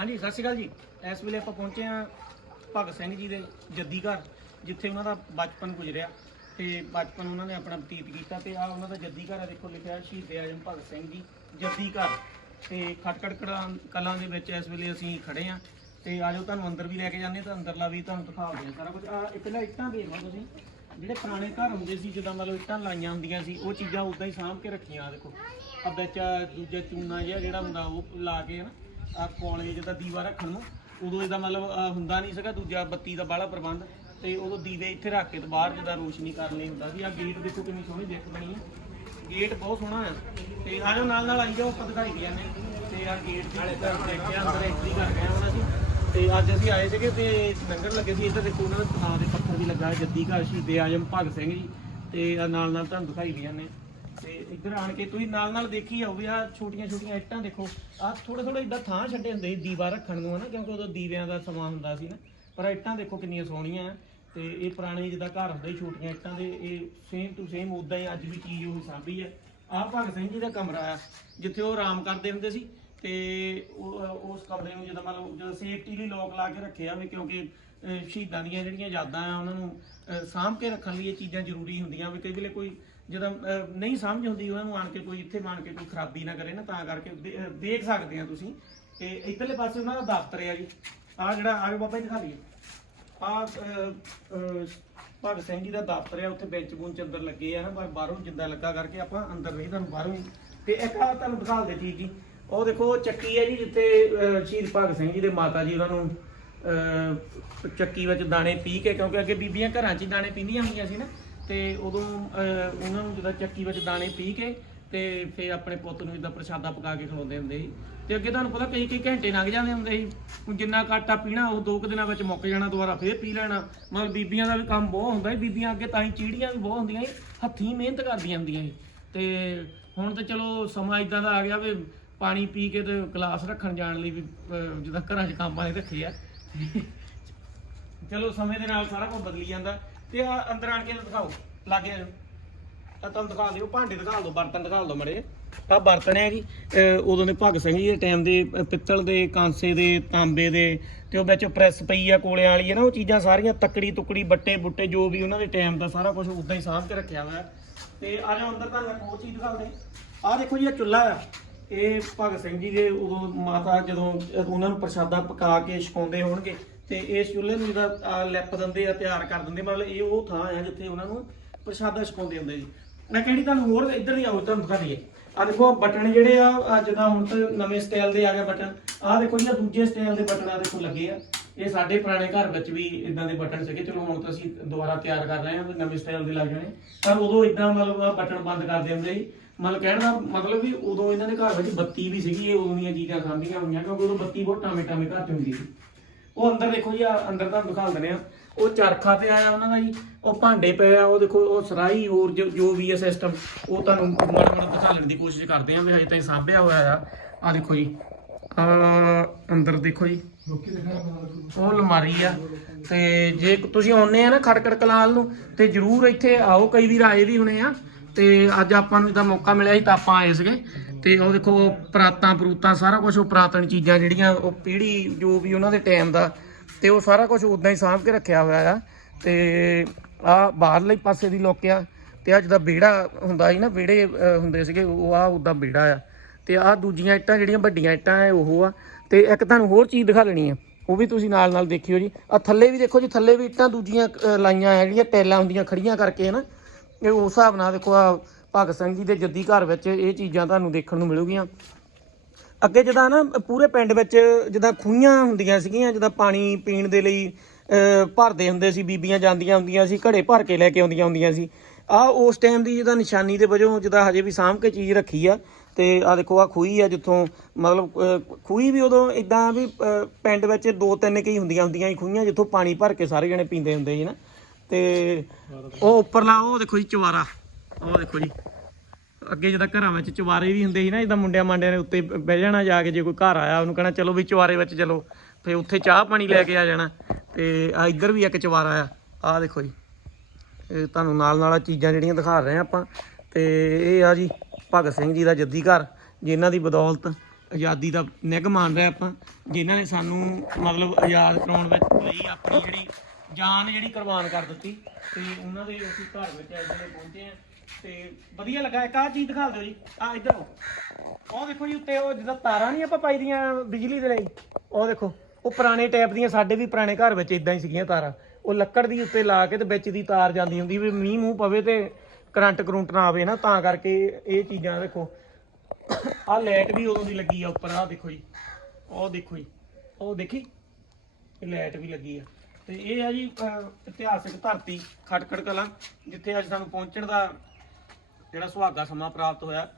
ਹਾਂਜੀ, ਸਤਿ ਸ਼੍ਰੀ ਅਕਾਲ ਜੀ। ਇਸ ਵੇਲੇ ਆਪਾਂ ਪਹੁੰਚੇ ਹਾਂ ਭਗਤ ਸਿੰਘ ਜੀ ਦੇ ਜੱਦੀ ਘਰ, ਜਿੱਥੇ ਉਹਨਾਂ ਦਾ ਬਚਪਨ ਗੁਜ਼ਰਿਆ। ਤੇ ਬਚਪਨ ਉਹਨਾਂ ਨੇ ਆਪਣਾ ਬਤੀਤ ਕੀਤਾ ਤੇ ਆ ਉਹਨਾਂ ਦਾ ਜੱਦੀ ਘਰ ਆ, ਦੇਖੋ ਲਿਖਿਆ ਸ਼ਹੀਦ ਆਜਮ ਭਗਤ ਸਿੰਘ ਜੀ, ਜੱਦੀ ਘਰ। ਤੇ ਖਟਕੜ ਕਲਾਂ- ਕਲਾਂ ਦੇ ਵਿੱਚ ਇਸ ਵੇਲੇ ਅਸੀਂ ਖੜੇ ਆ ਤੇ ਆਜੋ ਤੁਹਾਨੂੰ ਅੰਦਰ ਵੀ ਲੈ ਕੇ ਜਾਂਦੇ ਤਾਂ ਅੰਦਰਲਾ ਵੀ ਤੁਹਾਨੂੰ ਦਿਖਾਉਂਦੇ ਆ ਸਾਰਾ ਕੁਝ। ਆ ਪਹਿਲਾਂ ਇੱਟਾਂ ਦੇਖ ਲਓ ਤੁਸੀਂ, ਜਿਹੜੇ ਪੁਰਾਣੇ ਘਰ ਹੁੰਦੇ ਸੀ, ਜਿੱਦਾਂ ਮਤਲਬ ਇੱਟਾਂ ਲਾਈਆਂ ਹੁੰਦੀਆਂ ਸੀ, ਉਹ ਚੀਜ਼ਾਂ ਉਦਾਂ ਹੀ ਸਾਂਭ ਕੇ ਰੱਖੀਆਂ ਆ ਦੇਖੋ। ਆ ਵਿੱਚ ਦੂਜਾ ਚੂਨਾ ਜਿਹਾ ਜਿਹੜਾ ਹੁੰਦਾ, ਉਹ ਲਾ ਕੇ ਨਾ ਆ ਕੋਲੇ ਦੀਵਾ ਰੱਖਣ ਨੂੰ। ਉਦੋਂ ਇਹਦਾ ਮਤਲਬ ਆਹ ਹੁੰਦਾ ਨਹੀਂ ਸੀਗਾ, ਦੂਜਾ ਬੱਤੀ ਦਾ ਬਾਹਲਾ ਪ੍ਰਬੰਧ। ਤੇ ਉਦੋਂ ਦੀਵੇ ਇੱਥੇ ਰੱਖ ਕੇ ਤੇ ਬਾਹਰ ਜਿਹਦਾ ਰੋਸ਼ਨੀ ਕਰਨ ਲਈ ਹੁੰਦਾ ਸੀ। ਆ ਗੇਟ ਦੇਖੋ ਕਿੰਨੀ ਸੋਹਣੀ ਦਿੱਖ ਬਣੀ ਹੈ। ਗੇਟ ਬਹੁਤ ਸੋਹਣਾ ਹੈ ਤੇ ਆਜੋ ਨਾਲ ਨਾਲ ਆਈ ਜਾਓ, ਆਪਾਂ ਦਿਖਾਈ ਗਿਆ ਨੇ ਤੇ ਆ ਗੇਟ ਦੀ ਦੇਖਿਆ, ਅੰਦਰ ਐਂਟਰੀ ਕਰ ਗਏ ਹੁਣ ਅਸੀਂ ਤੇ ਅੱਜ ਅਸੀਂ ਆਏ ਸੀਗੇ ਤੇ ਲੰਗਰ ਲੱਗੇ ਸੀ। ਇੱਧਰ ਦੇਖੋ ਉਹਨਾਂ ਦੇ ਥਾਂ ਦੇ ਪੱਥਰ ਵੀ ਲੱਗਾ ਹੈ ਜੱਦੀ ਘਰ ਸ਼ਹੀਦੇ ਆਜਮ ਭਗਤ ਸਿੰਘ ਜੀ। ਤੇ ਆਹ ਨਾਲ ਨਾਲ ਤੁਹਾਨੂੰ ਦਿਖਾਈ ਵੀ ਨੇ ਤੇ ਇੱਧਰ ਆਣ ਕੇ ਤੁਸੀਂ ਨਾਲ ਨਾਲ ਦੇਖੀ ਆਓ ਵੀ ਆ ਛੋਟੀਆਂ ਛੋਟੀਆਂ ਇੱਟਾਂ ਦੇਖੋ। ਆ ਥੋੜੇ ਥੋੜੇ ਇਦਾਂ ਥਾਂ ਛੱਡੇ ਹੁੰਦੇ ਸੀ ਦੀਵਾ ਰੱਖਣ ਨੂੰ, ਹਨਾ, ਕਿਉਂਕਿ ਉਦੋਂ ਦੀਵਿਆਂ ਦਾ ਸਮਾਂ ਹੁੰਦਾ ਸੀ ਨਾ। ਪਰ ਇੱਟਾਂ ਦੇਖੋ ਕਿੰਨੀਆਂ ਸੋਹਣੀਆਂ ਆ ਤੇ ਇਹ ਪੁਰਾਣੇ ਜਿੱਦਾਂ ਘਰ ਹੁੰਦੇ ਸੀ ਛੋਟੀਆਂ ਇੱਟਾਂ ਦੇ, ਇਹ ਸੇਮ ਟੂ ਸੇਮ ਉਦਾਂ ਹੀ ਅੱਜ ਵੀ ਚੀਜ਼ ਉਹ ਸਾਂਭੀ ਹੈ ਆਹ ਭਗਤ ਸਿੰਘ ਜੀ ਦਾ ਕਮਰਾ ਆ, ਜਿੱਥੇ ਉਹ ਆਰਾਮ ਕਰਦੇ ਹੁੰਦੇ ਸੀ ਤੇ ਉਹ- ਉਸ ਕਮਰੇ ਨੂੰ ਜਦੋਂ ਮਤਲਬ ਜਦੋਂ ਸੇਫਟੀ ਲਈ ਲੋਕ ਲਾ ਕੇ ਰੱਖਿਆ ਵੀ ਕਿਉਂਕਿ ਸ਼ਹੀਦਾਂ ਦੀਆਂ ਜਿਹੜੀਆਂ ਯਾਦਾਂ ਆ ਉਹਨਾਂ ਨੂੰ ਸਾਂਭ ਕੇ ਰੱਖਣ ਲਈ ਇਹ ਚੀਜ਼ਾਂ ਜ਼ਰੂਰੀ ਹੁੰਦੀਆਂ ਵੀ ਕਈ ਵੇਲੇ ਕੋਈ ਜਦੋਂ ਅਹ, ਨਹੀਂ ਸਮਝ ਹੁੰਦੀ ਉਹਨਾਂ ਨੂੰ ਆਣ ਕੇ ਕੋਈ ਇੱਥੇ ਆਣ ਕੇ ਕੋਈ ਖਰਾਬੀ ਨਾ ਕਰੇ ਨਾ ਤਾਂ ਕਰਕੇ ਦੇ- ਅਹ, ਦੇਖ ਸਕਦੇ ਆ ਤੁਸੀਂ ਤੇ ਇੱਧਰਲੇ ਪਾਸੇ ਉਹਨਾਂ ਦਾ ਦਫ਼ਤਰ ਆ ਜੀ। ਆ ਜਿਹੜਾ ਆਵੇ ਬਾਬਾ ਜੀ ਦਿਖਾ ਲਈਏ। ਆ ਭਗਤ ਸਿੰਘ ਜੀ ਦਾ ਦਫ਼ਤਰ ਆ ਉੱਥੇ ਬੈਂਚ ਬੁੰਚ ਅੰਦਰ ਲੱਗੇ ਆ ਨਾ ਪਰ ਬਾਹਰੋਂ ਜਿੰਦਾ ਲੱਗਾ ਕਰਕੇ ਆਪਾਂ ਅੰਦਰ ਨਹੀਂ ਤੁਹਾਨੂੰ ਬਾਹਰੋਂ ਹੀ ਤੇ ਇੱਕ ਆ ਤੁਹਾਨੂੰ ਦਿਖਾ ਦੇ ਚੀਜ਼ ਜੀ। ਉਹ ਦੇਖੋ ਉਹ ਚੱਕੀ ਹੈ ਜੀ ਜਿੱਥੇ ਅਹ, ਸ਼ਹੀਦ ਭਗਤ ਸਿੰਘ ਜੀ ਦੇ ਮਾਤਾ ਜੀ ਉਹਨਾਂ ਨੂੰ ਅਹ, ਚੱਕੀ ਵਿੱਚ ਦਾਣੇ ਪੀ ਕੇ ਕਿਉਂਕਿ ਅੱਗੇ ਬੀਬੀਆਂ ਘਰਾਂ 'ਚ ਹੀ ਦਾਣੇ ਪੀਂਦੀਆਂ ਹੁੰਦੀਆਂ ਸੀ ਨਾ। ਤੇ ਉਦੋਂ ਅਹ, ਉਹਨਾਂ ਨੂੰ ਜਿੱਦਾਂ ਚੱਕੀ ਵਿੱਚ ਦਾਣੇ ਪੀ ਕੇ ਤੇ ਫਿਰ ਆਪਣੇ ਪੁੱਤ ਨੂੰ ਇਦਾਂ ਪ੍ਰਸ਼ਾਦਾ ਪਕਾ ਕੇ ਖਵਾਉਂਦੇ ਹੁੰਦੇ ਸੀ। ਤੇ ਅੱਗੇ ਤੁਹਾਨੂੰ ਪਤਾ ਕਈ ਕਈ ਘੰਟੇ ਲੰਘ ਜਾਂਦੇ ਹੁੰਦੇ ਸੀ। ਹੁਣ ਜਿੰਨਾ ਕੁ ਆਟਾ ਪੀਣਾ ਉਹ ਦੋ ਕੁ ਦਿਨਾਂ ਵਿੱਚ ਮੁੱਕ ਜਾਣਾ ਦੁਬਾਰਾ ਫੇਰ ਪੀ ਲੈਣਾ। ਮਤਲਬ ਬੀਬੀਆਂ ਦਾ ਵੀ ਕੰਮ ਬਹੁਤ ਹੁੰਦਾ ਸੀ। ਬੀਬੀਆਂ ਅੱਗੇ ਤਾਂ ਹੀ ਚੀੜੀਆਂ ਵੀ ਬਹੁਤ ਹੁੰਦੀਆਂ ਸੀ। ਹੱਥੀਂ ਮਿਹਨਤ ਕਰਦੀਆਂ ਹੁੰਦੀਆਂ ਸੀ। ਤੇ ਹੁਣ ਤਾਂ ਚਲੋ ਸਮਾਂ ਇਦਾਂ ਦਾ ਆ ਗਿਆ ਵੀ ਪਾਣੀ ਪੀ ਕੇ ਤੇ ਗਲਾਸ ਰੱਖਣ ਜਾਣ ਲਈ ਵੀ ਅਹ, ਜਿੱਦਾਂ ਘਰਾਂ 'ਚ ਕੰਮ ਵਾਲੇ ਰੱਖੇ ਆ। ਚਲੋ ਸਮੇਂ ਦੇ ਨਾਲ ਸਾਰਾ ਕੁਝ ਬਦਲੀ ਜਾਂਦਾ। ਤੇ ਆ ਅੰਦਰ ਆਣ ਕੇ ਦਿਖਾਓ, ਲਾਗੇ ਆ ਜਾਓ। ਆ ਤੁਹਾਨੂੰ ਦਿਖਾ ਦਿਓ, ਭਾਂਡੇ ਦਿਖਾ ਦਿਓ, ਬਰਤਨ ਦਿਖਾ ਦਿਓ ਮੜੇ ਆ ਬਰਤਨ ਹੈ ਜੀ, ਅਹ ਉਦੋਂ ਦੇ ਭਗਤ ਸਿੰਘ ਜੀ ਦੇ ਟਾਈਮ ਦੇ, ਅਹ ਪਿੱਤਲ ਦੇ, ਕਾਂਸੇ ਦੇ, ਤਾਂਬੇ ਦੇ, ਤੇ ਉਹ ਵਿੱਚ ਪ੍ਰੈਸ ਪਈ ਆ ਕੋਲਿਆਂ ਵਾਲੀ, ਹੈ ਨਾ, ਉਹ ਚੀਜ਼ਾਂ ਸਾਰੀਆਂ ਤੱਕੜੀ ਤੁਕੜੀ ਬੱਟੇ ਬੁੱਟੇ, ਜੋ ਵੀ ਉਹਨਾਂ ਦੇ ਟਾਈਮ ਦਾ ਸਾਰਾ ਕੁਝ ਉਦਾਂ ਹੀ ਸਾਂਭ ਕੇ ਰੱਖਿਆ ਹੋਇਆ। ਹੈ। ਤੇ ਆ ਜਾਓ ਅੰਦਰ, ਤੁਹਾਨੂੰ ਇੱਕ ਹੋਰ ਚੀਜ਼ ਦਿਖਾਉਂਦੇ ਆ ਦੇਖੋ ਜੀ, ਇਹ ਚੁੱਲ੍ਹਾ ਆ। ਇਹ ਭਗਤ ਸਿੰਘ ਜੀ ਦੇ ਉਦੋਂ ਮਾਤਾ ਜਦੋਂ ਉਹਨਾਂ ਨੂੰ ਪ੍ਰਸ਼ਾਦਾ ਪਕਾ ਕੇ ਛਕਾਉਂਦੇ ਹੋਣਗੇ ਤੇ ਇਸ ਚੁੱਲ੍ਹੇ ਨੂੰ ਜਿਹਦਾ ਆਹ ਲਿਪ ਦਿੰਦੇ ਆ, ਤਿਆਰ ਕਰ ਦਿੰਦੇ ਮਤਲਬ ਇਹ ਉਹ ਥਾਂ ਆ ਜਿੱਥੇ ਉਹਨਾਂ ਨੂੰ ਪ੍ਰਸ਼ਾਦਾ ਛਕਾਉਂਦੇ ਹੁੰਦੇ ਜੀ। ਮੈਂ ਕਹਿੰਦੀ ਤੁਹਾਨੂੰ ਹੋਰ ਇੱਧਰ ਹੀ ਆਓ, ਤੁਹਾਨੂੰ ਦਿਖਾ ਦਈਏ। ਆ ਦੇਖੋ ਬਟਨ ਜਿਹੜੇ ਆ, ਆਹ ਜਿੱਦਾਂ ਹੁਣ ਤਾਂ ਨਵੇਂ ਸਟਾਈਲ ਦੇ ਆ ਗਏ ਬਟਨ, ਆਹ ਦੇਖੋ ਜਿਹੜਾ ਦੂਜੇ ਸਟਾਈਲ ਦੇ ਬਟਨ ਆ ਦੇਖੋ ਲੱਗੇ ਆ। ਇਹ ਸਾਡੇ ਪੁਰਾਣੇ ਘਰ ਵਿੱਚ ਵੀ ਇਦਾਂ ਦੇ ਬਟਨ ਸੀਗੇ, ਚਲੋ ਹੁਣ ਤਾਂ ਅਸੀਂ ਦੁਬਾਰਾ ਤਿਆਰ ਕਰ ਰਹੇ ਹਾਂ ਨਵੇਂ ਸਟਾਈਲ ਦੇ ਲੱਗ ਜਾਣੇ। ਪਰ ਉਦੋਂ ਇਦਾਂ ਮਤਲਬ ਆਹ ਬਟਨ ਬੰਦ ਕਰਦੇ ਹੁੰਦੇ ਸੀ। ਮਤਲਬ ਕਹਿਣ ਦਾ ਮਤਲਬ ਵੀ ਉਦੋਂ ਇਹਨਾਂ ਦੇ ਘਰ ਵਿੱਚ ਬੱਤੀ ਵੀ ਸੀਗੀ, ਇਹ ਉਦੋਂ ਦੀਆਂ ਚੀਜ਼ਾਂ ਸਾਂਭੀਆਂ ਹੋਈਆਂ, ਕਿਉਂਕਿ ਉਦੋਂ ਬੱਤੀ ਬਹੁਤ ਟਾਮੇ ਟਾਮੇ ਘਰ ਚ ਹੁੰਦੀ ਸੀ। ਉਹ ਅੰਦਰ ਦੇਖੋ ਜੀ, ਆ ਅੰਦਰ ਤੁਹਾਨੂੰ ਦਿਖਾ ਦਿੰਦੇ ਆ ਉਹ ਚਰਖਾ ਤੇ ਆਇਆ ਉਹਨਾਂ ਦਾ ਜੀ, ਉਹ ਭਾਂਡੇ ਪਏ ਆ, ਉਹ ਦੇਖੋ, ਉਹ ਸਰਾਈ ਹੋਰ ਜੋ ਜੋ ਵੀ ਹੈ ਸਿਸਟਮ ਉਹ ਤੁਹਾਨੂੰ ਮਾੜਾ ਮਾੜਾ ਦਿਖਾਉਣ ਦੀ ਕੋਸ਼ਿਸ਼ ਕਰਦੇ ਆ ਵੀ ਹਜੇ ਤਾਈਂ ਸਾਂਭਿਆ ਹੋਇਆ ਆ। ਆ ਦੇਖੋ ਜੀ ਆ ਅੰਦਰ ਦੇਖੋ ਜੀ, ਉਹ ਅਲਮਾਰੀ ਆ। ਤੇ ਜੇ ਤੁਸੀਂ ਆਉਨੇ ਆ ਨਾ ਖੜਕੜ ਕਲਾਲ ਨੂੰ, ਤੇ ਜਰੂਰ ਇੱਥੇ ਆਓ, ਕਈ ਵੀਰ ਆਏ ਵੀ ਹੁਣੇ ਆ। ਤੇ ਅੱਜ ਆਪਾਂ ਨੂੰ ਇਹਦਾ ਮੌਕਾ ਮਿਲਿਆ ਸੀ, ਤਾਂ ਆਪਾਂ ਆਏ ਸੀਗੇ। ਤੇ ਉਹ ਦੇਖੋ ਪਰਾਤਾਂ ਪ੍ਰੂਤਾਂ ਸਾਰਾ ਕੁਝ ਉਹ ਪੁਰਾਤਨ ਚੀਜ਼ਾਂ ਜਿਹੜੀਆਂ ਉਹ ਪੀੜੀ ਜੋ ਵੀ ਉਹਨਾਂ ਦੇ ਟਾਈਮ ਦਾ ਤੇ ਉਹ ਸਾਰਾ ਕੁਝ ਉਦਾਂ ਹੀ ਸਾਂਭ ਕੇ ਰੱਖਿਆ ਹੋਇਆ ਆ। ਤੇ ਆ ਬਾਹਰਲੇ ਪਾਸੇ ਦੀ ਲੋਕਿਆ ਤੇ ਅੱਜ ਦਾ ਵਿਹੜਾ ਹੁੰਦਾ ਸੀ ਨਾ ਵਿਹੜੇ ਹੁੰਦੇ ਸੀਗੇ ਉਹ ਆ ਉਦਾਂ ਵਿਹੜਾ ਆ। ਤੇ ਆ ਦੂਜੀਆਂ ਇੱਟਾਂ ਜਿਹੜੀਆਂ ਵੱਡੀਆਂ ਇੱਟਾਂ ਐ ਉਹ ਆ। ਤੇ ਇੱਕ ਤੁਹਾਨੂੰ ਹੋਰ ਚੀਜ਼ ਦਿਖਾ ਲੈਣੀ ਆ ਉਹ ਵੀ ਤੁਸੀਂ ਨਾਲ ਨਾਲ ਦੇਖਿਓ ਜੀ। ਆ ਥੱਲੇ ਵੀ ਦੇਖੋ ਜੀ ਥੱਲੇ ਵੀ ਇੱਟਾਂ ਦੂਜੀਆਂ ਅਹ, ਲਾਈਆਂ ਆ ਜਿਹੜੀਆਂ ਟੈਲਾਂ ਹੁੰਦੀਆਂ ਖੜੀਆਂ ਕਰਕੇ ਹਨਾ ਇਹ ਉਸ ਹਿਸਾਬ ਨਾਲ ਦੇਖੋ ਆ ਭਗਤ ਸਿੰਘ ਜੀ ਦੇ ਜੱਦੀ ਘਰ ਵਿੱਚ ਇਹ ਚੀਜ਼ਾਂ ਤੁਹਾਨੂੰ ਦੇਖਣ ਨੂੰ ਮਿਲੂਗੀਆਂ। ਅੱਗੇ ਜਦੋਂ ਨਾ ਪੂਰੇ ਪਿੰਡ ਵਿੱਚ ਜਿੱਦਾਂ ਖੂਹੀਆਂ ਹੁੰਦੀਆਂ ਸੀਗੀਆਂ, ਜਿੱਦਾਂ ਪਾਣੀ ਪੀਣ ਦੇ ਲਈ ਭਰਦੇ ਹੁੰਦੇ ਸੀ, ਬੀਬੀਆਂ ਜਾਂਦੀਆਂ ਹੁੰਦੀਆਂ ਸੀ, ਘੜੇ ਭਰ ਕੇ ਲੈ ਕੇ ਆਉਂਦੀਆਂ ਹੁੰਦੀਆਂ ਸੀ। ਆ ਉਸ ਟਾਈਮ ਦੀ ਜਿਹਦਾ ਨਿਸ਼ਾਨੀ ਦੇ ਵਜੋਂ ਜਿੱਦਾਂ ਹਜੇ ਵੀ ਸਾਂਭ ਕੇ ਚੀਜ਼ ਰੱਖੀ ਆ ਤੇ ਆ ਦੇਖੋ ਆ ਖੂਹੀ ਆ ਜਿੱਥੋਂ ਮਤਲਬ ਖੂਹੀ ਵੀ ਉਦੋਂ ਇਦਾਂ ਵੀ ਪਿੰਡ ਵਿੱਚ ਦੋ ਤਿੰਨ ਕਈ ਹੁੰਦੀਆਂ ਹੁੰਦੀਆਂ ਸੀ ਖੂਹੀਆਂ, ਜਿੱਥੋਂ ਪਾਣੀ ਭਰ ਕੇ ਸਾਰੇ ਜਣੇ ਪੀਂਦੇ ਹੁੰਦੇ ਸੀ ਨਾ। ਤੇ ਉਹ ਉੱਪਰਲਾ ਉਹ ਦੇਖੋ ਜੀ ਚਵਾਰਾ ਉਹ ਦੇਖੋ ਜੀ। ਅੱਗੇ ਜਦੋਂ ਘਰਾਂ ਵਿੱਚ ਚਵਾਰੇ ਵੀ ਹੁੰਦੇ ਸੀ ਨਾ, ਜਿੱਦਾਂ ਮੁੰਡਿਆਂ ਮਾਂਡਿਆਂ ਦੇ ਉੱਤੇ ਬਹਿ ਜਾਣਾ ਜਾ ਕੇ, ਜੇ ਕੋਈ ਘਰ ਆਇਆ, ਉਹਨੂੰ ਕਹਿਣਾ, ਚਲੋ ਵੀ ਚਵਾਰੇ ਵਿੱਚ ਚਲੋ। ਫੇ ਉੱਥੇ ਚਾਹ ਪਾਣੀ ਲੈ ਕੇ ਆ ਜਾਣਾ। ਤੇ ਆ ਇੱਧਰ ਵੀ ਇੱਕ ਚਵਾਰਾ ਆ। ਆ ਦੇਖੋ ਜੀ। ਇਹ ਤੁਹਾਨੂੰ ਨਾਲ ਨਾਲ ਆਹ ਚੀਜ਼ਾਂ ਜਿਹੜੀਆਂ ਦਿਖਾ ਰਹੇ ਆ ਆਪਾਂ। ਤੇ ਇਹ ਆ ਜੀ ਭਗਤ ਸਿੰਘ ਜੀ ਦਾ ਜੱਦੀ ਘਰ, ਜਿਨ੍ਹਾਂ ਦੀ ਬਦੌਲਤ ਆਜ਼ਾਦੀ ਦਾ ਨਿੱਘ ਮਾਣ ਰਿਹਾ ਆਪਾਂ। ਜਿਨ੍ਹਾਂ ਨੇ ਸਾਨੂੰ ਮਤਲਬ ਆਜ਼ਾਦ ਕਰਾਉਣ ਵਿੱਚ ਲਈ ਆਪਣੀ ਜਿਹੜੀ ਜਾਨ ਜਿਹੜੀ ਕੁਰਬਾਨ ਕਰ ਦਿੱਤੀ। ਤੇ ਉਹਨਾਂ ਦੇ ਅਸੀਂ ਘਰ ਵਿੱਚ ਅੱਜ ਪਹੁੰਚੇ ਆ ਤੇ ਵਧੀਆ ਲੱਗਾ। ਇੱਕ ਆਹ ਚੀਜ਼ ਦਿਖਾ ਦਿਓ ਜੀ। ਆ ਇੱਧਰ ਆਓ। ਉਹ ਦੇਖੋ ਜੀ ਉੱਤੇ ਉਹ ਜਿੱਦਾਂ ਤਾਰਾਂ ਨਹੀਂ ਆਪਾਂ ਪਾਈ ਦੀਆਂ ਬਿਜਲੀ ਦੇ ਲਈ। ਉਹ ਦੇਖੋ ਉਹ ਪੁਰਾਣੇ ਟਾਈਪ ਦੀਆਂ ਸਾਡੇ ਵੀ ਪੁਰਾਣੇ ਘਰ ਵਿੱਚ ਇਦਾਂ ਹੀ ਸੀਗੀਆਂ ਤਾਰਾਂ। ਉਹ ਲੱਕੜ ਦੀ ਉੱਤੇ ਲਾ ਕੇ ਤੇ ਵਿੱਚ ਦੀ ਤਾਰ ਜਾਂਦੀ ਹੁੰਦੀ ਵੀ ਮੀਂਹ ਮੂੰਹ ਪਵੇ ਤੇ ਕਰੰਟ ਕਰੰਟ ਨਾ ਆਵੇ ਨਾ ਤਾਂ ਕਰਕੇ ਇਹ ਚੀਜ਼ਾਂ ਦੇਖੋ। ਆ ਲਾਈਟ ਵੀ ਉਦੋਂ ਦੀ ਲੱਗੀ ਆ ਉੱਪਰ ਆ ਦੇਖੋ ਜੀ। ਉਹ ਦੇਖੋ ਜੀ। ਉਹ ਦੇਖੀ? ਇਹ ਲਾਈਟ ਵੀ ਲੱਗੀ ਆ। ਤੇ ਇਹ ਆ ਜੀ ਅਹ, ਇਤਿਹਾਸਿਕ ਧਰਤੀ ਖਟਕੜ ਕਲਾਂ ਜਿੱਥੇ ਅੱਜ ਸਾਨੂੰ ਪਹੁੰਚਣ ਦਾ ਜਿਹੜਾ ਸੁਹਾਗਾ ਸਮਾਂ ਪ੍ਰਾਪਤ ਹੋਇਆ।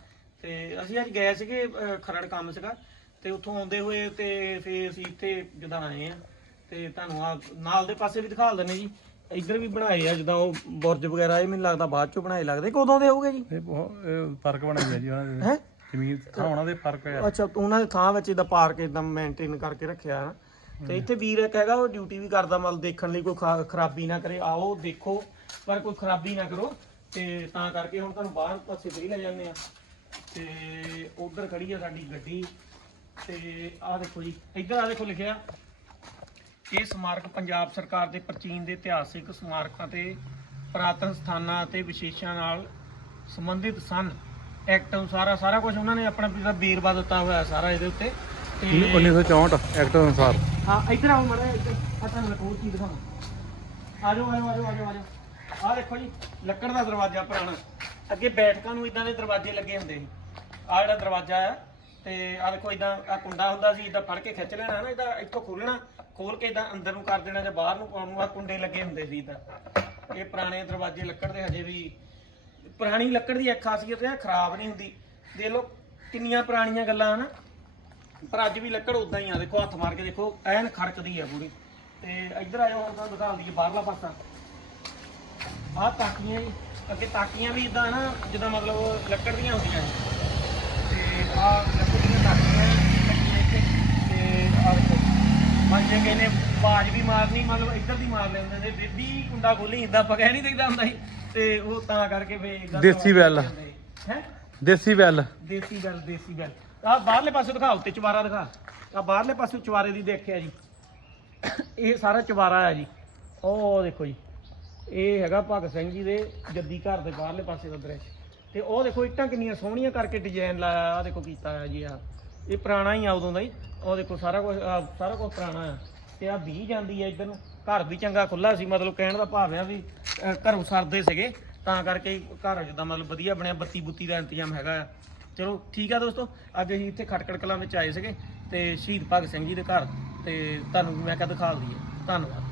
ਤੇ ਅਸੀਂ ਅੱਜ ਗਏ ਸੀਗੇ ਅਹ, ਖਰੜ ਕੰਮ ਸੀਗਾ। ਤੇ ਉੱਥੋਂ ਆਉਂਦੇ ਹੋਏ ਤੇ ਫੇਰ ਅਸੀਂ ਇੱਥੇ ਜਿੱਦਾਂ ਆਏ ਆ ਤੇ ਤੁਹਾਨੂੰ ਆ ਨਾਲ ਦੇ ਪਾਸੇ ਵੀ ਦਿਖਾ ਦਿੰਦੇ ਜੀ। ਇੱਧਰ ਵੀ ਬਣਾਏ ਆ ਜਿੱਦਾਂ ਉਹ ਬੁਰਜ ਵਗੈਰਾ ਇਹ ਮੈਨੂੰ ਲੱਗਦਾ ਬਾਅਦ ਚੋਂ ਬਣਾਏ ਲੱਗਦੇ। ਕਦੋਂ ਦੇ ਹੋਗੇ ਜੀ? ਇਹ ਬਹੁਤ ਇਹ ਫ਼ਰਕ ਬਣ ਗਿਆ ਜੀ ਉਹਨਾਂ ਦੇ ਹੈ? ਜ਼ਮੀਨ ਥਾਂ ਉਹਨਾਂ ਦੇ ਫ਼ਰਕ ਹੈ ਅੱਛਾ ਉਹਨਾਂ ਦੇ ਥਾਂ ਵਿੱਚ ਇਦਾਂ ਪਾਰਕ ਇਦਾਂ ਮੇਨਟੇਨ ਕਰਕੇ ਰੱਖਿਆ ਹੈ ਨਾ। ਤੇ ਇੱਥੇ ਵੀਰ ਇੱਕ ਹੈਗਾ ਉਹ ਡਿਊਟੀ ਵੀ ਕਰਦਾ ਮਤਲਬ ਦੇਖਣ ਲਈ ਕੋਈ ਖਾ- ਖਰਾਬੀ ਨਾ ਕਰੇ। ਆਓ ਦੇਖੋ ਪਰ ਕੋਈ ਖਰਾਬੀ ਨਾ ਕਰੋ। ਤੇ ਤਾਂ ਕਰਕੇ ਹੁਣ ਤੁਹਾਨੂੰ ਬਾਹਰ ਪਾਸੇ ਹੀ ਲੈ ਜਾਂਦੇ ਆ। ਤੇ ਉਧਰ ਖੜੀ ਆ ਸਾਡੀ ਗੱਡੀ। ਤੇ ਆਹ ਦੇਖੋ ਜੀ ਇੱਧਰ ਆ ਦੇਖੋ ਲਿਖਿਆ ਇਹ ਸਮਾਰਕ ਪੰਜਾਬ ਸਰਕਾਰ ਦੇ ਪ੍ਰਾਚੀਨ ਦੇ ਇਤਿਹਾਸਿਕ ਸਮਾਰਕਾਂ ਤੇ ਪੁਰਾਤਨ ਸਥਾਨਾਂ ਅਤੇ ਵਿਸ਼ੇਸ਼ਾਂ ਨਾਲ ਸੰਬੰਧਿਤ ਸਨ। ਐਕਟ ਅਨੁਸਾਰ ਆ ਸਾਰਾ ਕੁਝ ਉਹਨਾਂ ਨੇ ਆਪਣਾ ਪੂਰਾ ਵੇਰਵਾ ਦਿੱਤਾ ਹੋਇਆ ਸਾਰਾ ਇਹਦੇ ਉੱਤੇ। ਤੇ 1964 ਐਕਟ ਅਨੁਸਾਰ। ਹਾਂ ਇੱਧਰ ਆਓ ਮੜਾ ਇੱਧਰ ਆ ਤੁਹਾਨੂੰ ਇੱਕ ਹੋਰ ਚੀਜ਼ ਦਿਖਾਵਾਂ ਆ ਜਾਓ ਆ ਜਾਓ ਆ ਜਾਓ ਆ ਜਾਓ ਆ ਜਾਓ। ਆਹ ਦੇਖੋ ਜੀ, ਲੱਕੜ ਦਾ ਦਰਵਾਜ਼ਾ ਪੁਰਾਣਾ। ਅੱਗੇ ਬੈਠਕਾਂ ਨੂੰ ਇਦਾਂ ਦੇ ਦਰਵਾਜ਼ੇ ਲੱਗੇ ਹੁੰਦੇ ਸੀ। ਆਹ ਜਿਹੜਾ ਦਰਵਾਜ਼ਾ ਆ, ਤੇ ਆਹ ਦੇਖੋ ਇਦਾਂ ਆ ਕੁੰਡਾ ਹੁੰਦਾ ਸੀ ਇਦਾਂ ਫੜ ਕੇ ਖਿੱਚ ਲੈਣਾ ਨਾ ਇਦਾਂ ਇੱਥੋਂ ਖੋਲਣਾ ਖੋਲ ਕੇ ਇਦਾਂ ਅੰਦਰ ਨੂੰ ਕਰ ਦੇਣਾ ਜਾਂ ਬਾਹਰ ਨੂੰ ਪਾਉਣ ਨੂੰ ਆ ਕੁੰਡੇ ਲੱਗੇ ਹੁੰਦੇ ਸੀ ਇਦਾਂ ਇਹ ਪੁਰਾਣੇ ਦਰਵਾਜ਼ੇ ਲੱਕੜ ਦੇ ਹਜੇ ਵੀ, ਪੁਰਾਣੀ ਲੱਕੜ ਦੀ ਇੱਕ ਖਾਸੀਅਤ ਹੈ ਖਰਾਬ ਨਹੀਂ ਹੁੰਦੀ। ਦੇਖ ਲਓ, ਕਿੰਨੀਆਂ ਪੁਰਾਣੀਆਂ ਗੱਲਾਂ ਹਨ। ਪਰ ਅੱਜ ਵੀ ਲੱਕੜ ਉਦਾਂ ਹੀ ਆ, ਦੇਖੋ ਹੱਥ ਮਾਰ ਕੇ ਦੇਖੋ, ਐਨ ਖੜਕਦੀ ਆ ਪੂਰੀ। ਤੇ ਇੱਧਰ ਆਇਓ, ਹੁਣ ਤੁਹਾਨੂੰ ਦਿਖਾ ਦਈਏ ਬਾਹਰਲਾ ਪਾਸਾ। ਆਹ ਤਾਕੀਆਂ ਜੀ ਅੱਗੇ ਤਾਕੀਆਂ ਵੀ ਇਦਾਂ ਨਾ ਜਿੱਦਾਂ ਮਤਲਬ ਲੱਕੜ ਦੀਆਂ ਹੁੰਦੀਆਂ ਨੇ। ਤੇ ਆਹ ਲੱਕੜ ਦੀਆਂ ਤਾਕੀਆਂ ਲੱਗੀਆਂ ਇੱਥੇ ਤੇ ਆਹ ਦੇਖੋ। ਮਨ ਜੇ ਕਹਿੰਦੇ ਆਵਾਜ਼ ਵੀ ਮਾਰਨੀ ਮਤਲਬ ਇੱਧਰ ਦੀ ਮਾਰ ਲੈਂਦੇ ਨੇ ਬੀਬੀ ਕੁੰਡਾ ਖੋਲੀ ਇਦਾਂ ਪਕਿਆ ਨਹੀਂ ਦਿਖਦਾ ਹੁੰਦਾ ਸੀ ਤੇ ਉਹ ਤਾਂ ਕਰਕੇ ਫੇ ਦੇਸੀ ਬੈਲ। ਹੈ? ਦੇਸੀ ਬੈਲ। ਦੇਸੀ ਗੱਲ ਦੇਸੀ ਗੱਲ ਆ ਬਾਹਰਲੇ ਪਾਸੇ ਦਿਖਾ ਉੱਤੇ ਚਵਾਰਾ ਦਿਖਾ। ਆ ਬਾਹਰਲੇ ਪਾਸੇ ਚਵਾਰੇ ਦੀ ਦੇਖਿਆ ਜੀ। ਇਹ ਸਾਰਾ ਚਵਾਰਾ ਹੈ ਜੀ। ਉਹ ਦੇਖੋ ਜੀ। ਇਹ ਹੈਗਾ ਭਗਤ ਸਿੰਘ ਜੀ ਦੇ ਜੱਦੀ ਘਰ ਦੇ ਬਾਹਰਲੇ ਪਾਸੇ ਦਾ ਦ੍ਰਿਸ਼। ਤੇ ਉਹ ਦੇਖੋ ਇੱਟਾਂ ਕਿੰਨੀਆਂ ਸੋਹਣੀਆਂ ਕਰਕੇ ਡਿਜ਼ਾਈਨ ਲਾਇਆ ਆ ਦੇਖੋ ਕੀਤਾ ਹੈ ਜੀ ਆ ਇਹ ਪੁਰਾਣਾ ਹੀ ਆ ਉਦੋਂ ਦਾ ਹੀ। ਉਹ ਦੇਖੋ ਸਾਰਾ ਕੁਝ ਸਾਰਾ ਕੁਝ ਪੁਰਾਣਾ ਆ। ਤੇ ਆ ਵੀ ਜਾਂਦੀ ਆ ਇੱਧਰ ਨੂੰ। ਘਰ ਵੀ ਚੰਗਾ ਖੁੱਲਾ ਸੀ ਮਤਲਬ ਕਹਿਣ ਦਾ ਭਾਵ ਆ ਵੀ ਅਹ, ਘਰੋਂ ਸਰਦੇ ਸੀਗੇ। ਤਾਂ ਕਰਕੇ ਘਰ ਜਿੱਦਾਂ ਮਤਲਬ ਵਧੀਆ ਬਣਿਆ ਬੱਤੀ ਬੁੱਤੀ ਦਾ ਇੰਤਜ਼ਾਮ ਹੈਗਾ ਆ। ਚਲੋ ਠੀਕ ਆ ਦੋਸਤੋ ਅੱਜ ਅਸੀਂ ਇੱਥੇ ਖਟਕੜ ਕਲਾਂ ਵਿੱਚ ਆਏ ਸੀਗੇ ਤੇ ਸ਼ਹੀਦ ਭਗਤ ਸਿੰਘ ਜੀ ਦੇ ਘਰ। ਤੇ ਤੁਹਾਨੂੰ ਮੈਂ ਕਿਹਾ ਦਿਖਾ ਦਈਏ। ਧੰਨਵਾਦ।